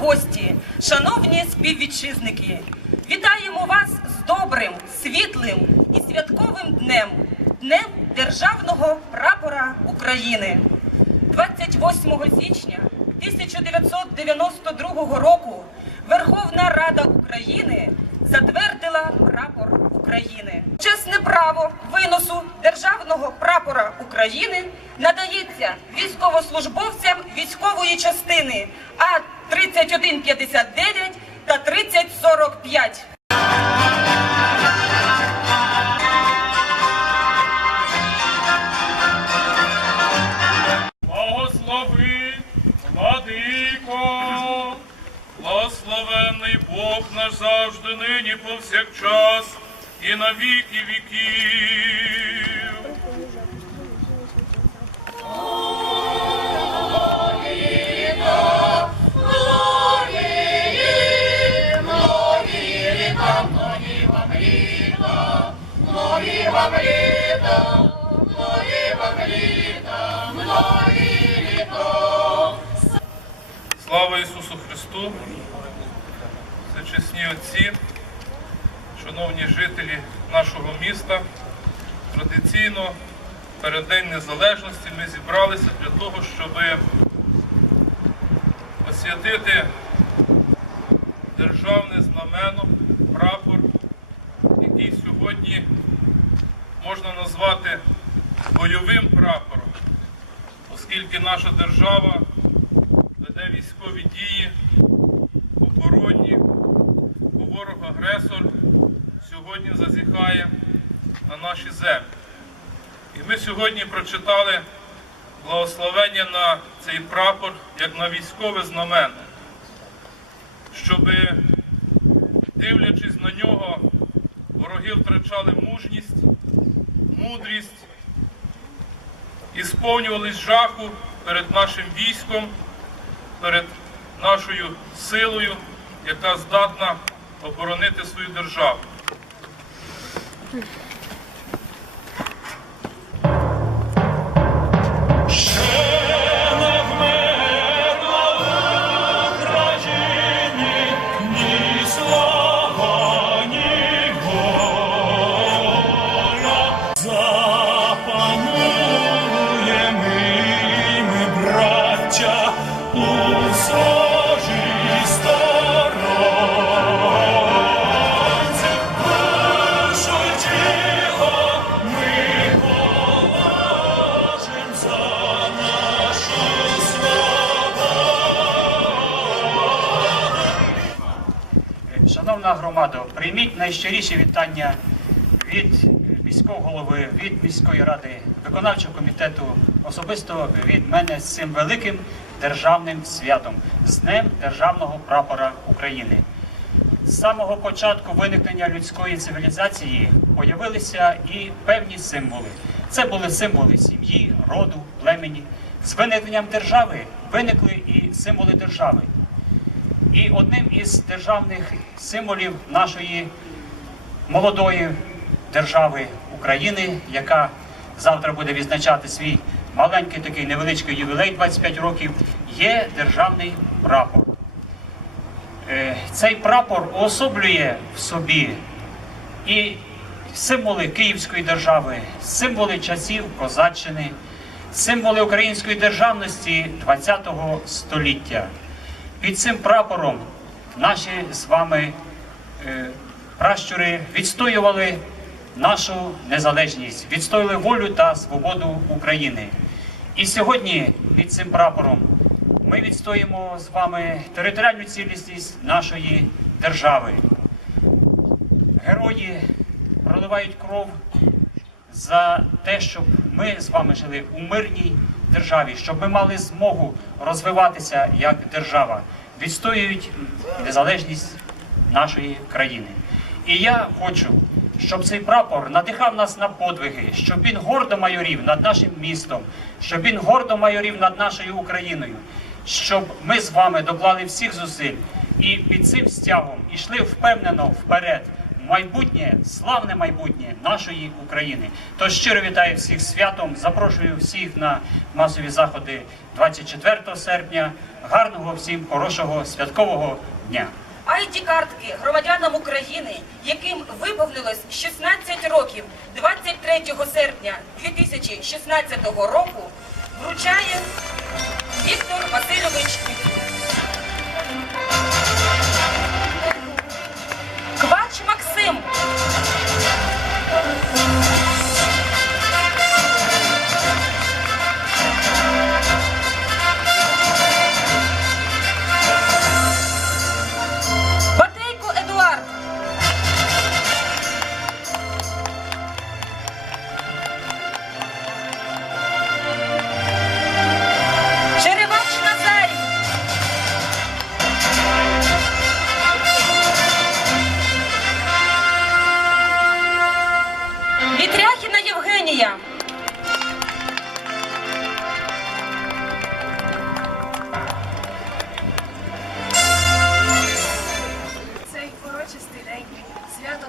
гості, шановні співвітчизники, вітаємо вас з добрим, світлим і святковим днем, Днем Державного прапора України. 28 січня 1992 року Верховна Рада України затвердила прапор України. Чесне право виносу державного прапора України надається військовослужбовцям військової частини А 3159 та 3045. Благослови, владико, благословенний Бог наш завжди нині повсякчас і на віки віків. Слава Ісусу Христу! Всечесні отці, шановні жителі нашого міста, традиційно перед День Незалежності ми зібралися для того, щоб освятити державне знамено, прапор, який сьогодні можна назвати бойовим прапором, оскільки наша держава веде військові дії, оборонні, бо ворог-агресор сьогодні зазіхає на наші землі. І ми сьогодні прочитали благословення на цей прапор як на військове знамено, щоб, дивлячись на нього, вороги втрачали мужність, мудрість і сповнювались жаху перед нашим військом, перед нашою силою, яка здатна оборонити свою державу. Браття, у сожі ми положим за нашу Шановна громада, прийміть найщиріші вітання від міського голови, від міської ради, виконавчого комітету, особисто від мене з цим великим державним святом, з Днем Державного прапора України. З самого початку виникнення людської цивілізації появилися і певні символи. Це були символи сім'ї, роду, племені. З виникненням держави виникли і символи держави. І одним із державних символів нашої молодої держави України, яка завтра буде відзначати свій маленький такий невеличкий ювілей 25 років, є державний прапор. Е, Цей прапор уособлює в собі і символи Київської держави, символи часів козаччини, символи української державності ХХ століття. Під цим прапором наші з вами е, пращури відстоювали нашу незалежність, відстоювали волю та свободу України. І сьогодні під цим прапором ми відстоїмо з вами територіальну цілісність нашої держави. Герої проливають кров за те, щоб ми з вами жили у мирній державі, щоб ми мали змогу розвиватися як держава, відстоюють незалежність нашої країни. І я хочу, щоб цей прапор надихав нас на подвиги, щоб він гордо майорів над нашим містом, щоб він гордо майорів над нашою Україною, щоб ми з вами доклали всіх зусиль і під цим стягом ішли впевнено вперед майбутнє, славне майбутнє нашої України. Тож щиро вітаю всіх святом, запрошую всіх на масові заходи 24 серпня. Гарного всім хорошого святкового дня! Id картки громадянам України, яким виповнилось 16 років 23 серпня 2016 року, вручає Віктор Васильович. Квач Максим.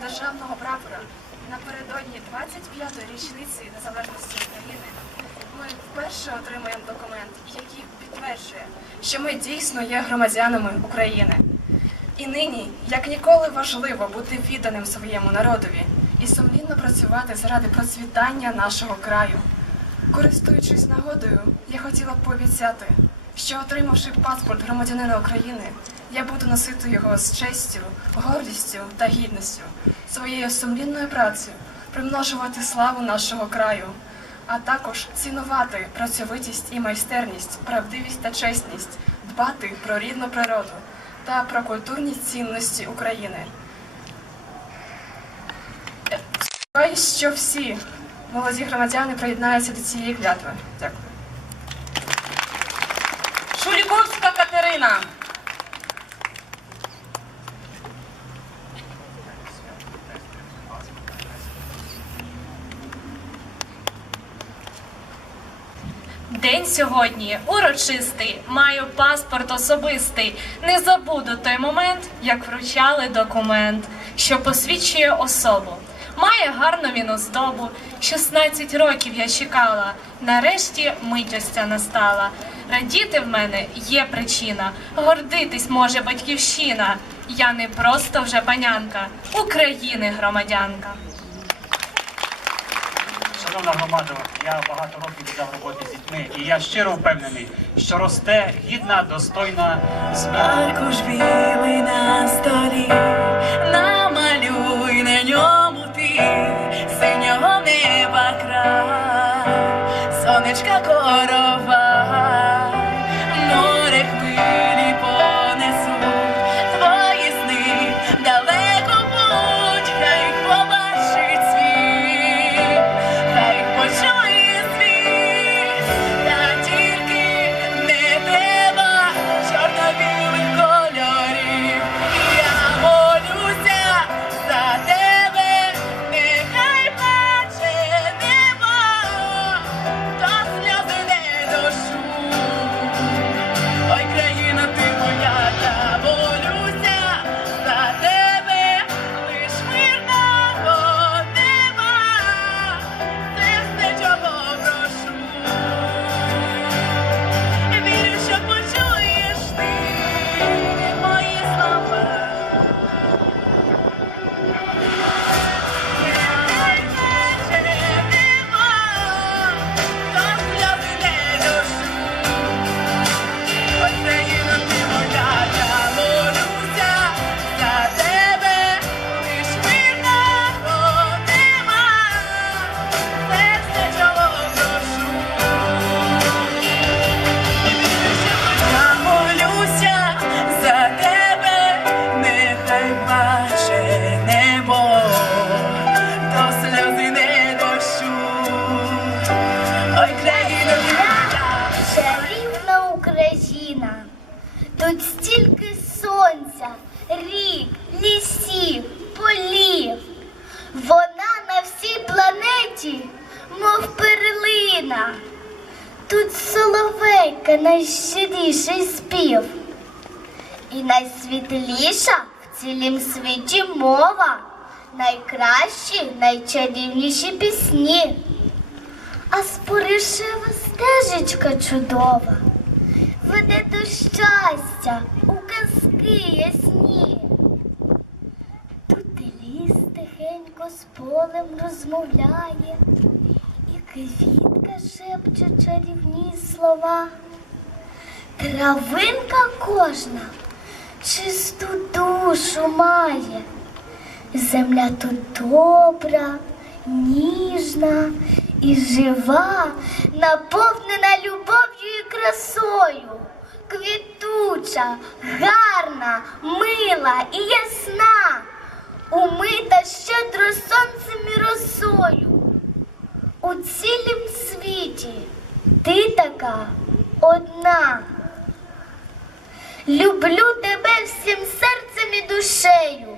Державного прапора напередодні 25-ї річниці незалежності України. Ми вперше отримуємо документ, який підтверджує, що ми дійсно є громадянами України. І нині, як ніколи, важливо бути відданим своєму народові і сумлінно працювати заради процвітання нашого краю. Користуючись нагодою, я хотіла б пообіцяти, що отримавши паспорт громадянина України, я буду носити його з честю, гордістю та гідністю, своєю сумлінною працею, примножувати славу нашого краю, а також цінувати працьовитість і майстерність, правдивість та чесність, дбати про рідну природу та про культурні цінності України. Сподіваюсь, що всі молоді громадяни приєднаються до цієї клятви. Дякую. Шуліковська День сьогодні урочистий, маю паспорт особистий. Не забуду той момент, як вручали документ, що посвідчує особу. Має гарну він оздобу. 16 років я чекала. Нарешті мить настала. Радіти в мене є причина. Гордитись може батьківщина. Я не просто вже панянка, України громадянка. Шановна громада, я багато років віддав роботі з дітьми, і я щиро впевнений, що росте гідна, достойна. Аркуш білий на столі, намалюй на ньому ти синього неба край, сонечка корова, Тут соловейка найщиріший спів. І найсвітліша в цілім світі мова найкращі, найчарівніші пісні. А споришева стежечка чудова веде до щастя у казки ясні. Тут ліс тихенько з полем розмовляє, квітка шепче чарівні слова. Травинка кожна чисту душу має. Земля тут добра, ніжна і жива, наповнена любов'ю і красою, квітуча, гарна, мила і ясна, умита щедро сонцем і росою. У цілім світі ти така одна. Люблю тебе всім серцем і душею,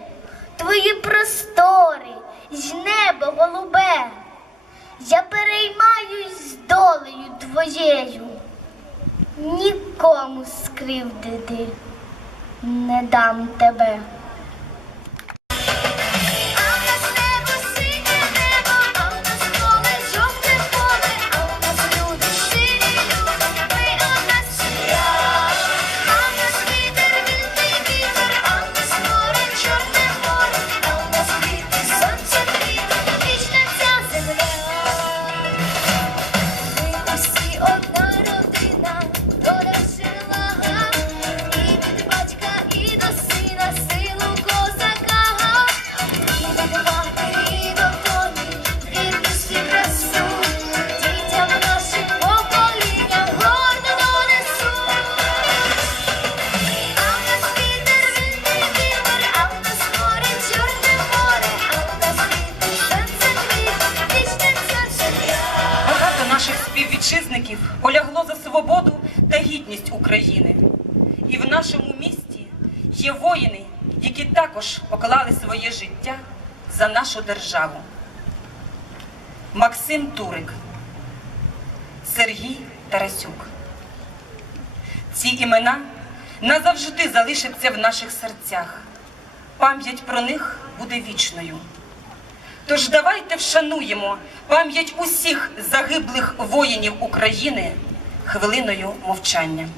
твої простори й небо голубе. Я переймаюсь долею твоєю, нікому скривдити не дам тебе. За свободу та гідність України. І в нашому місті є воїни, які також поклали своє життя за нашу державу. Максим Турик, Сергій Тарасюк. Ці імена назавжди залишаться в наших серцях. Пам'ять про них буде вічною. Тож давайте вшануємо пам'ять усіх загиблих воїнів України хвилиною мовчання.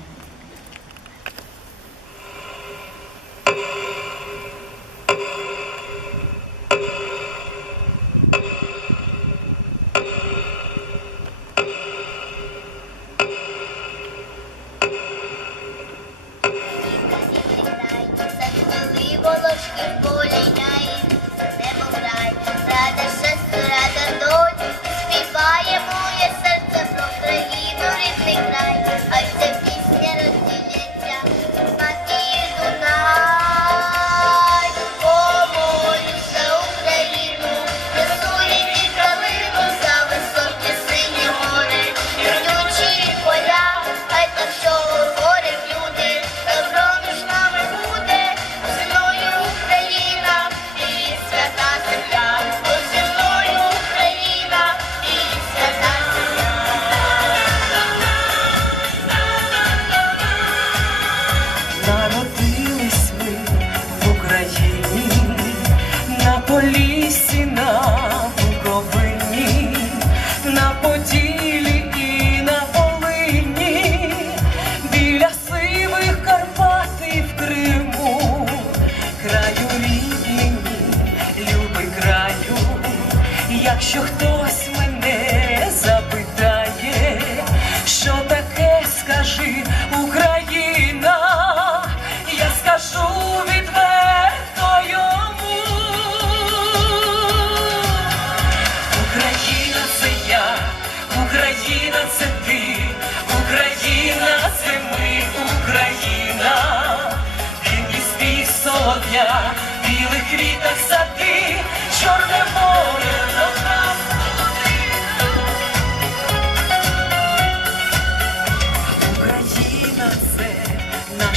不无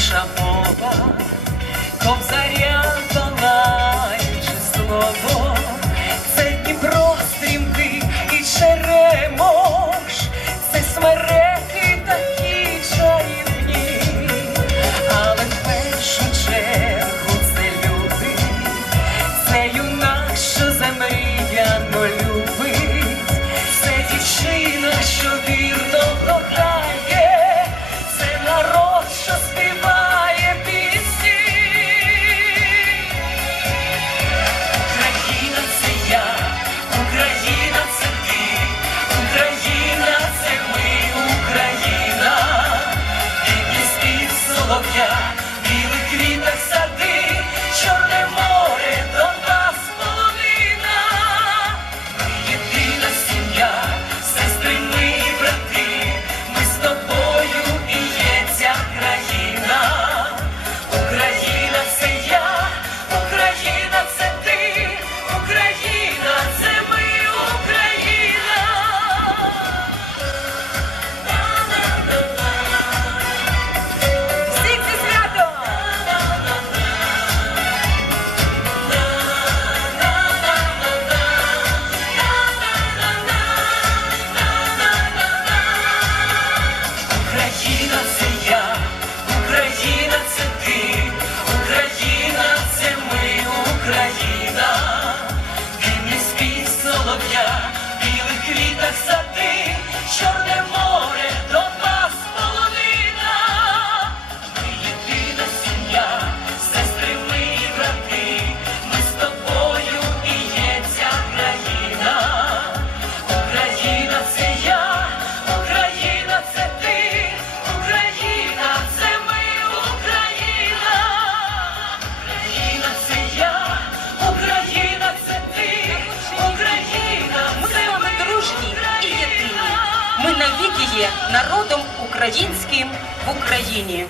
наша мова, кобзаря Ми навіки є народом українським в Україні.